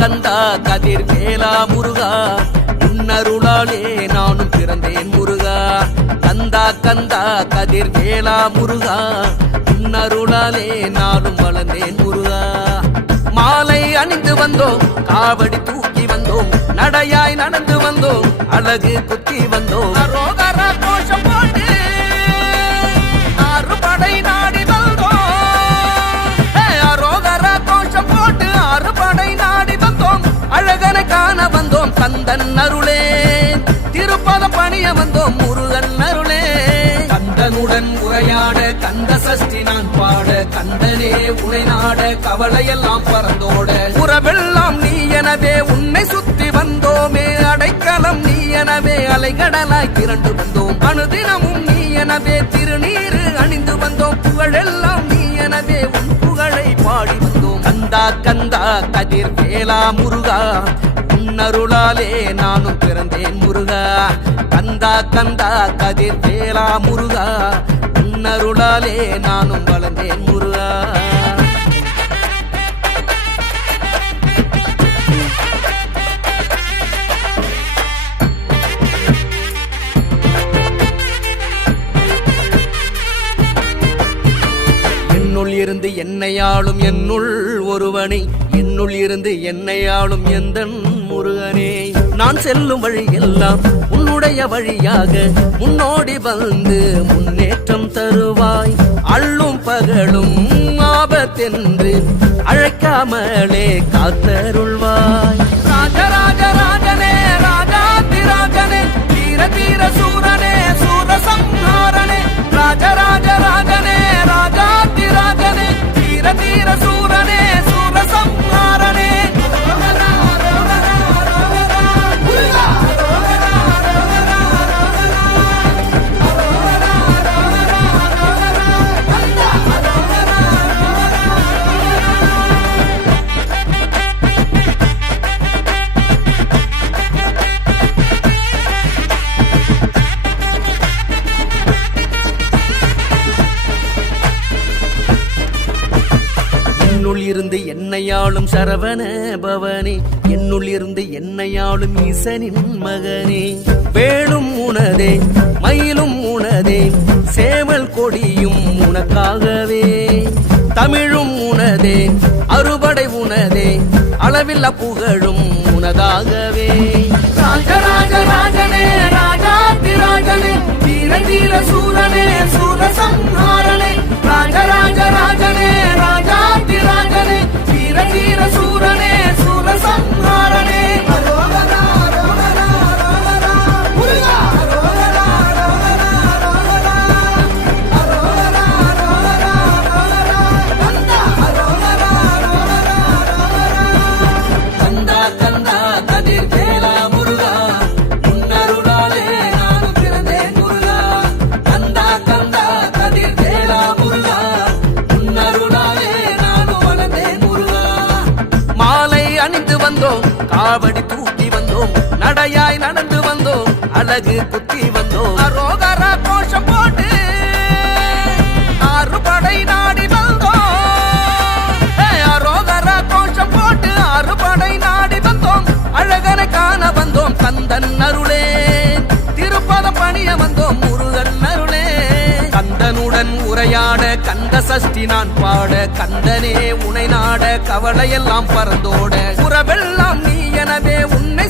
கந்தா கதிர் வேலா முருகா உன்னருளாலே நானும் பிறந்தேன் முருகா. கந்தா கந்தா கதிர் வேலா முருகா உன்னருளாலே நானும் வளர்ந்தேன் முருகா. மாலை அணிந்து வந்தோம், காவடி தூக்கி வந்தோம், நடையாய் நடந்து வந்தோம், அழகு குத்தி வந்தோம். அரோகர கோஷம் போட்டு அறுபடை நாடி வந்தோம். அரோகர கோஷம் போட்டு அறுபடை நாடி வந்தோம், அழகனை காண வந்தோம். கந்தன் அருளே திருப்பத பணிய வந்தோம், முருகன் அருளே. கந்தனுடன் உரையாட கந்த சஷ்டி நான் பாட, கந்தனே உனை நாட கவலையெல்லாம் பறந்தோட. உறவெல்லாம் நீ எனவே உன்னை சுத்தி வந்தோமே, அடைக்கலம் நீ எனவே அலைகடலாய் திரண்டு வந்தோம். அனுதினமும் நீ எனவே திருநீரு அணிந்து வந்தோம், புகழெல்லாம் நீ எனவே உன் புகழை பாடி வந்தோம். கந்தா கந்தா கதிர் வேலா முருகா உன்னருளாலே நானும் பிறந்தேன் முருகா. கந்தா கந்தா கதிர் வேலா முருகா உன்னருளாலே நானும் வளர்ந்தேன் முருகா. என்னுள் இருந்து என்னையாளும் என்னுள் ஒருவனே, என்னுள் இருந்து என்னையாளும் எந்தன் முருகனே. நான் செல்லும் வழி எல்லாம் உன்னுடைய வழியாக முன்னோடி வந்து முன்னேற்றம் தருவாய். அள்ளும் பகலும் ஆபத்தென்று அழைக்காமலே காத்தருள்வாய். ராஜராஜ ராஜனே ராஜாதிராஜனே தீர தீர சூரனே சூரசம்ஹாரனே. ராஜராஜ ராஜனே ராஜாதிராஜனே தீர தீர சூரனே சூரசம்ஹாரனே. என்னுள் இருந்து என்னையாளும் சரவண பவனே, என்னுள் இருந்து என்னையாளும் ஈசனின் மகனே. வேலும் உனதே மயிலும் உனதே சேவல் கொடியும் உனக்காகவே. தமிழும் உனதே அறுபடை உனதே அளவில்ல புகழும் உனதாகவே. ராஜராஜ ராஜனே ராஜாதிராஜனே தீர தீர சூரனே சூரசம்ஹாரனே. ராஜராஜ ராஜனே ராஜாதிராஜனே தீர தீர சூரனே சூரசம்ஹாரனே. காவடி தூக்கி வந்தோம், நடையாய் நடந்து வந்தோம், அழகு குத்தி வந்தோம். அரோகர கோஷம் போட்டு அறுபடை நாடி வந்தோம். அரோகர கோஷம் போட்டு அறுபடை நாடி வந்தோம், அழகனை காண வந்தோம். கந்தன் அருளே திருப்பத பணிய வந்தோம், முருகன் அருளே. கந்தனுடன் உரையாட கந்த சஷ்டி நான் பாட, கந்தனே உனை நாட கவலையெல்லாம் பறந்தோட. உறவெல்லாம் நீ எனவே உன்னை